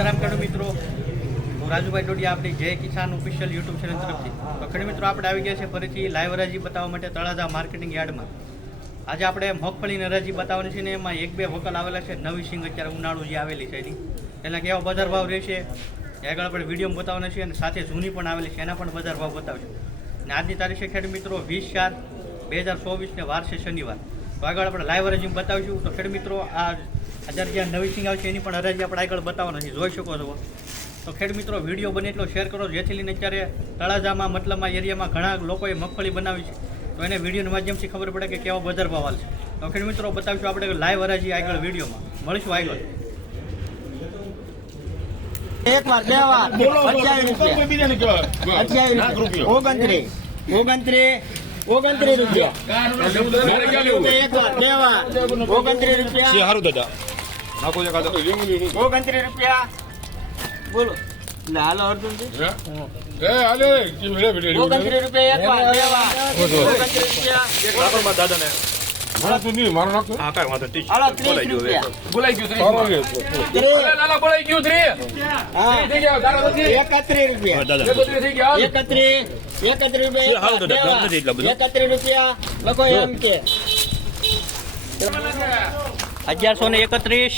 સીતારામ ખેડૂત મિત્રો, હું રાજુભાઈ ડોડિયા આપણી જય કિસાન ઓફિશિયલ યુટ્યુબ ચેનલ તરફથી. તો ખેડૂત મિત્રો, આપણે આવી ગયા છે ફરીથી લાઈવ હરાજી બતાવવા માટે તળાજા માર્કેટિંગ યાર્ડમાં. આજે આપણે મગફળીની હરાજી બતાવવાની છે ને એમાં એક બે વકલ આવેલા છે. નવી સિંગ અત્યારે ઉનાળુ જે આવેલી છે એની એના કેવા બજાર ભાવ રહેશે આગળ આપણે વિડીયો બતાવવાના છે અને સાથે જૂની પણ આવેલી છે એના પણ બજાર ભાવ બતાવશું. અને આજની તારીખ છે ખેડૂત મિત્રો 20/4/2024 ને વાર છે શનિવાર. તો આગળ આપણે લાઈવ હરાજી બતાવીશું. તો ખેડૂત મિત્રો, આ અત્યારે જ્યાં નવી સિંગ આવશે એની પણ હરાજી આપણે આગળ બતાવવાના છે, જોઈ શકો છો. તો ખેડૂત મિત્રો, વિડીયો બને એટલો શેર કરો જેથી લઈને અત્યારે તળાજામાં મતલબમાં એરિયામાં ઘણા લોકોએ મગફળી બનાવી છે તો એને વિડીયોના માધ્યમથી ખબર પડે કે કેવા બજાર ભાવ હાલ છે. તો ખેડૂત મિત્રો, બતાવીશું આપણે લાઈવ હરાજી આગળ વિડીયોમાં. મળીશું આગળ. એક વાર બે વાર 28 રૂપિયા એક વાર બે વાર 29 રૂપિયા સારું દાદા નાખો છે કાકા 29 રૂપિયા બોલો હાલો અર્જુનજી હાલે 29 રૂપિયા એક વાર બે વાર 29 રૂપિયા નાખો માં દાદા ને મારા તું નહીં મારો નાખો હા કાઈ વાંધો નહીં હાલો 30 રૂપિયા બોલાઈ ગયું 30 લાલા બોલાઈ ગયું 30 હા થઈ ગયા દાદા 31 રૂપિયા દાદા થઈ ગયા 31 રૂપિયા હાલ દાદા ગમ નથી એટલા બધું 31 રૂપિયા લખો એમ કે 1131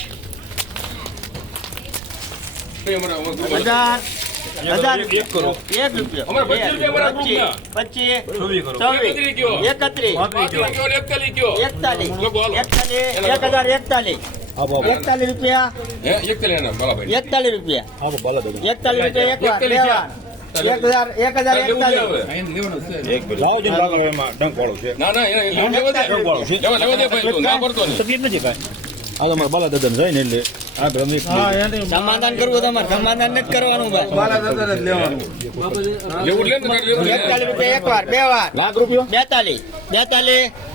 હજાર એક કરો 1 રૂપિયો અમારે 25 રૂપિયા 25 24 41 રૂપિયા 41 રૂપિયા હા બાલા દાદા 41 રૂપિયા એક વાર બે વાર 1041 એક લાવ જે લાગો એમાં ડંક વાળો છે ના ના એને લેવા દે ભાઈ તું ના પડતો ને તકલીફ નથી કાઈ આ તમારે બાલા દાદા જઈને એટલે આ ગમે સમાધાન કરવું તમારે સમાધાન નથી કરવાનું ભાઈ બાલા દાદા જ લેવાનું લેવું લે ને 41 રૂપિયા એક વાર બે વાર લાખ રૂપિયો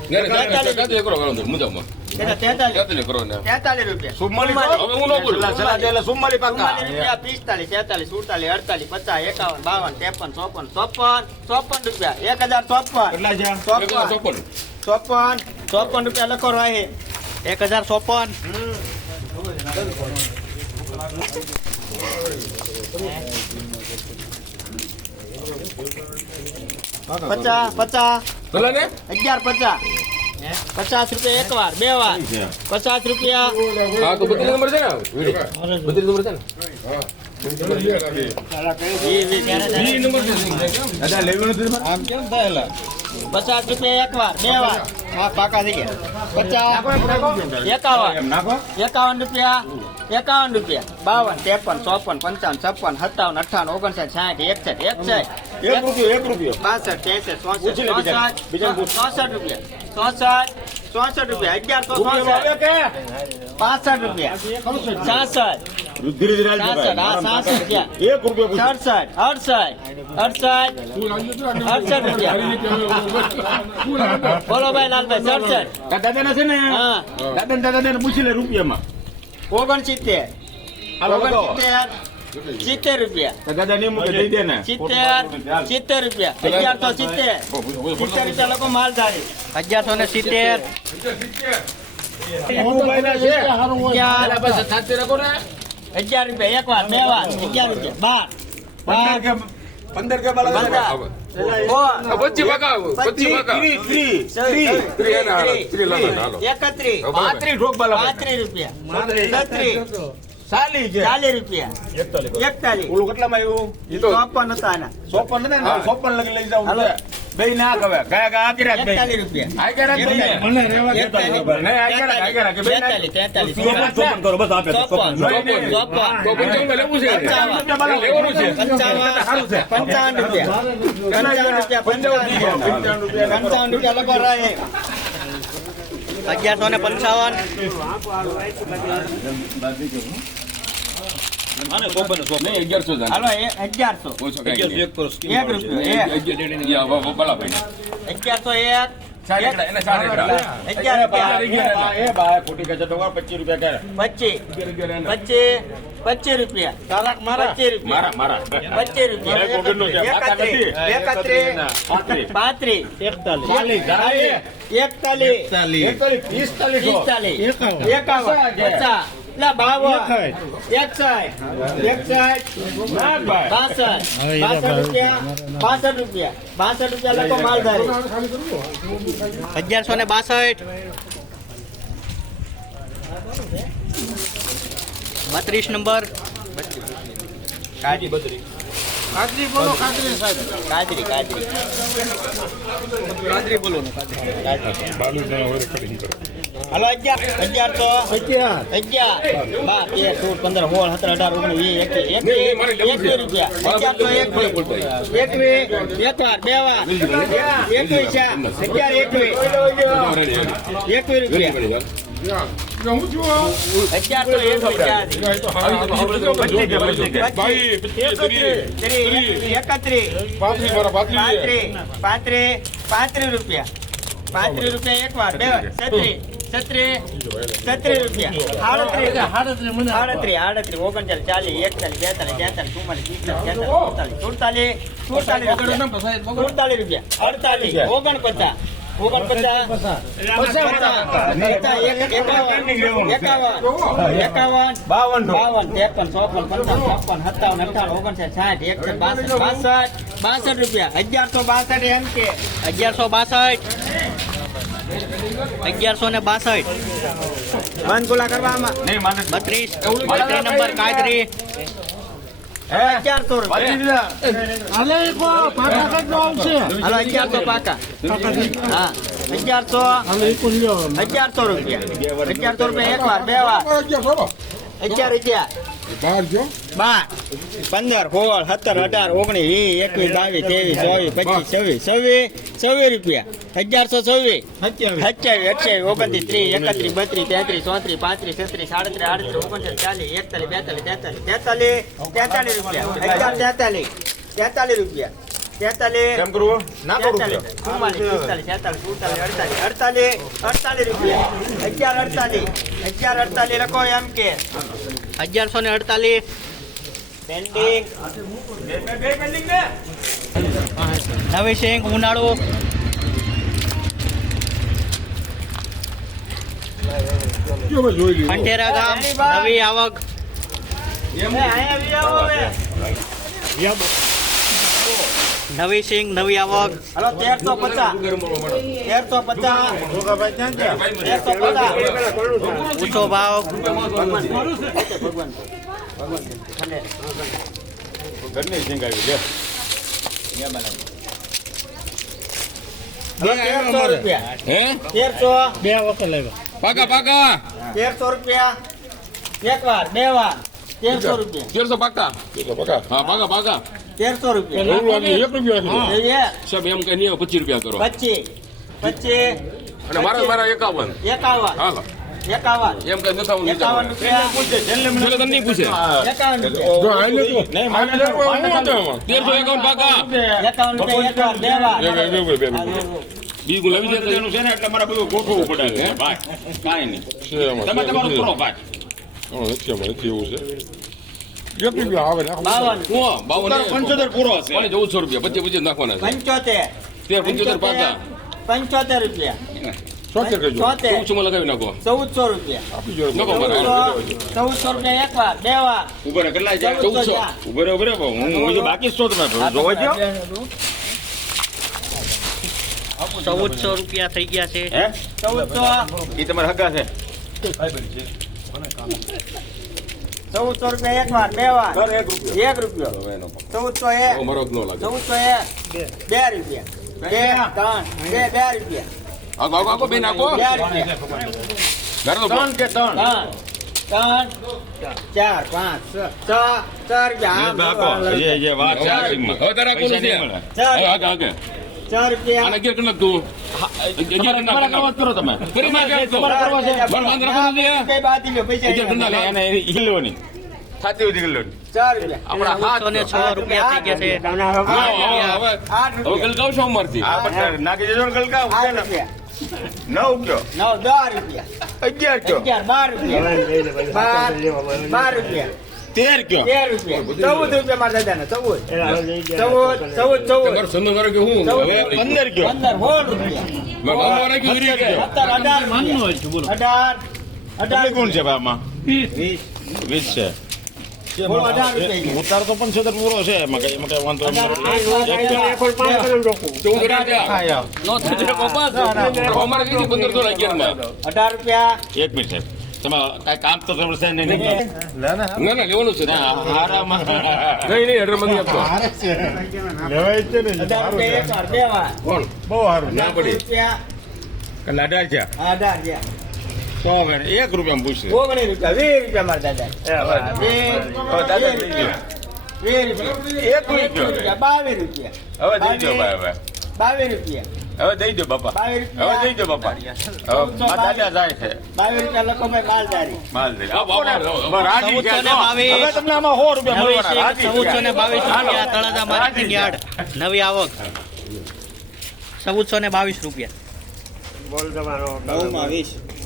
42 કરો મુજામાં 43 કરો ને 43 રૂપિયા સુમાલી હવે હું ન બોલું ચલા દેલા સુમાલી પાકા 45 રૂપિયા 46 47 48 52 53 54 54 રૂપિયા લખો રહે 50 ચલા ને 11 50 રૂપિયા એક વાર બે વાર 50 રૂપિયા હા તો 32 નંબર છે ને 32 નંબર છે ને હા દાદા લેવાનું આમ કેમ થયેલા 50 રૂપિયા એક વાર બે વાર હા, પાકા થઈ ગયા 51 રૂપિયા 52 રૂપિયા 53 54 55 56 57 58 59 60 61 એક રૂપિયો 62 63 64 64 રૂપિયા 65 રૂપિયા 66 ધીરે ધીરે 66 રૂપિયા એક રૂપિયો 68 રૂપિયા બોલો ભાઈ લાલભાઈ 67 દાદા ના છે ને હા દાદા ને પૂછી લે રૂપિયામાં 69 70 રૂપિયા દાદા ને મૂકે દઈ દે ને 70 રૂપિયા 1170 રૂપિયા લોકો માલધારી 1170 11 રૂપિયા એક વાર બે વાર 11 રૂપિયા 12 15 કે બાલા 31 રૂપિયા 40 રૂપિયા 41 ઓલું કેટલામાં આવ્યું 54 હતા એના 54 ને 54 લગી લઈ જાવ બે ના કવે કયા કયા આકરા 41 રૂપિયા આ કરા મને રેવા દેતો ને આ કરા કે બે ના 54 કરો બસ આપે 55 લેવું છે લેવાનું છે 55 રૂપિયા 55 રૂપિયા લગો રહે 1155 આને સોપન નહીં 1100 હાલો 1100 ઓછો કઈ 1 રૂપિયો 11 બલા ભાઈ 1101 એને 11 એ બા ખોટી કે તો 25 રૂપિયા કરે 25 રૂપિયા તારાક મારા 25 રૂપિયા 35 41 42 43 45 45 45 51 50 લા 52 61 62 રૂપિયા લખો માલધારી 1162 32 નંબર કાજરી બોલો કાજરી સાહેબ કાજરી બોલો ને હાલો 11 બા 13 14 15 16 17 35 રૂપિયા 35 રૂપિયા એક વાર 2 37 રૂપિયા 38 39 રૂપિયા 48 1162 એમ કે 1162 બંધ ખુલ્લા કરવામાં 32 નંબર કાજરી 1100 રૂપિયા હાલો 1100 પાકા હા 1100 રૂપિયા 1100 રૂપિયા એક વાર 2 વાર 11 રૂપિયા 12 15 16 17 18 19 20 21 22 23 24 25 26 રૂપિયા 1126 27 28 29 30 31 32 33 34 35 36 37 38 39 40 41 43 રૂપિયા 43 કેમ કરવું ના કરું 48 રૂપિયા 1148 લખો એમ કે 1148 પેન્ડિંગ નવી સિંગ ઉનાળો ખંડેરા ગામ નવી આવક નવી સિંગ નવી આવક હલો 1350 ઊંચો ભાવ ઘરની સિંગ આવી લે 1300 રૂપિયા હે 1300 પાકા 1300 રૂપિયા એક વાર 2 વાર 1300 રૂપિયા 1300 પાકા હા પાકા 1300 રૂપિયા 1 રૂપિયા જોઈએ સાહેબ એમ કઈ નહીં 25 રૂપિયા કરો 25 અને મારા 51 હાલો 51 એમ કઈ નથાવું 51 રૂપિયા છેલ્લે તને નહીં પૂછે 51 રૂપિયા 1351 પાકા 51 રૂપિયા એક વાર 2 વાર બીજું લવી દે એનું છે ને એટલે મારે બધું ગોઠવવું પડે છે ભાઈ કાંઈ નહીં તમે તમારું કરો ભાઈ એવું છે 1 રૂપિયા આવે 55 પૂરો હશે 1400 રૂપિયા 25 નાખવાના છે 75 પાકા 75 રૂપિયા 74 શું લગાવી નાખો 1400 રૂપિયા આપી જો નાખો 1400 રૂપિયા એક વાર 2 વાર ઉભરે કેટલા જાય 1400 ઉભરે હું જો બાકી છો તમે જોવા જો 1400 રૂપિયા થઈ ગયા છે હે 1400 એ તમારા હગા છે 1400 રૂપિયા એક વાર 2 વાર 1 રૂપિયો 1401 મારો નો લાગે 1401 2 રૂપિયા 2 રૂપિયા આગો બેન આગો 2 રૂપિયા ઘર તો 3 કે 3 3 4 5 6 જે વાત છે હવે તારા કોણ છે આગળ 4 રૂપિયા આને કે કણ તું તમારા કામ કરો તમે ફરી માં કે તમારા કરવા છે બંધ રાખવાનું છે કઈ બાતી લ્યો પૈસા એટલે ધંધા લે એને હિલવાની થાતી ઉધી કિલ્લોની 4 રૂપિયા આપણા હાથ 6 રૂપિયા થઈ ગયા છે હવે ગલકાવ છો અમારથી નાખી દેજો ગલકાવ 8 રૂપિયા 9 કયો 9 10 રૂપિયા 11 કયો 12 રૂપિયા 13 કયો 13 રૂપિયા 14 રૂપિયા મારા દાદાને 14 ઘર સંતો કરે કે હું 15 કયો 16 રૂપિયા મારા કે ગરી ગયો 18 કોણ છે બામાં 20 છે બોલો, 18 રૂપિયા. ઉતાર તો 75 પૂરો છે એમાં કઈ વાંધો અઢાર નહીં. અમારે કીધું 1500 11 18 રૂપિયા. એક મિનિટ સાહેબ તમે કાંઈ કામ તો ખબર છે નહીં ના લેવાનું છે આરામાં નહીં અઢાર મંદી આપતો 18 રૂપિયા એક વાર, બે વાર. કોણ ના પડી 18 રૂપિયા. લાડા છે 18 છે. 1 રૂપિયા પૂછશે 19 રૂપિયા, 20 રૂપિયા મારા દાદા. 20 રૂપિયા. 22 રૂપિયા. હવે દઈ દો ભાઈ હવે 22 રૂપિયા. હવે દઈ દો બાપા 22 હવે દઈ દો બાપા હવે આ દાદા જાય છે 22 રૂપિયા લખો ભાઈ માલધારી. માલ દઈ ચૌદસો ને બાવીસ. હવે તમને આમાં 100 રૂપિયા મળવાના રાજી. 1422 રૂપિયા તળાજા માર્કેટિંગ યાર્ડ નવી આવક 1422 રૂપિયા. 9 માં 20.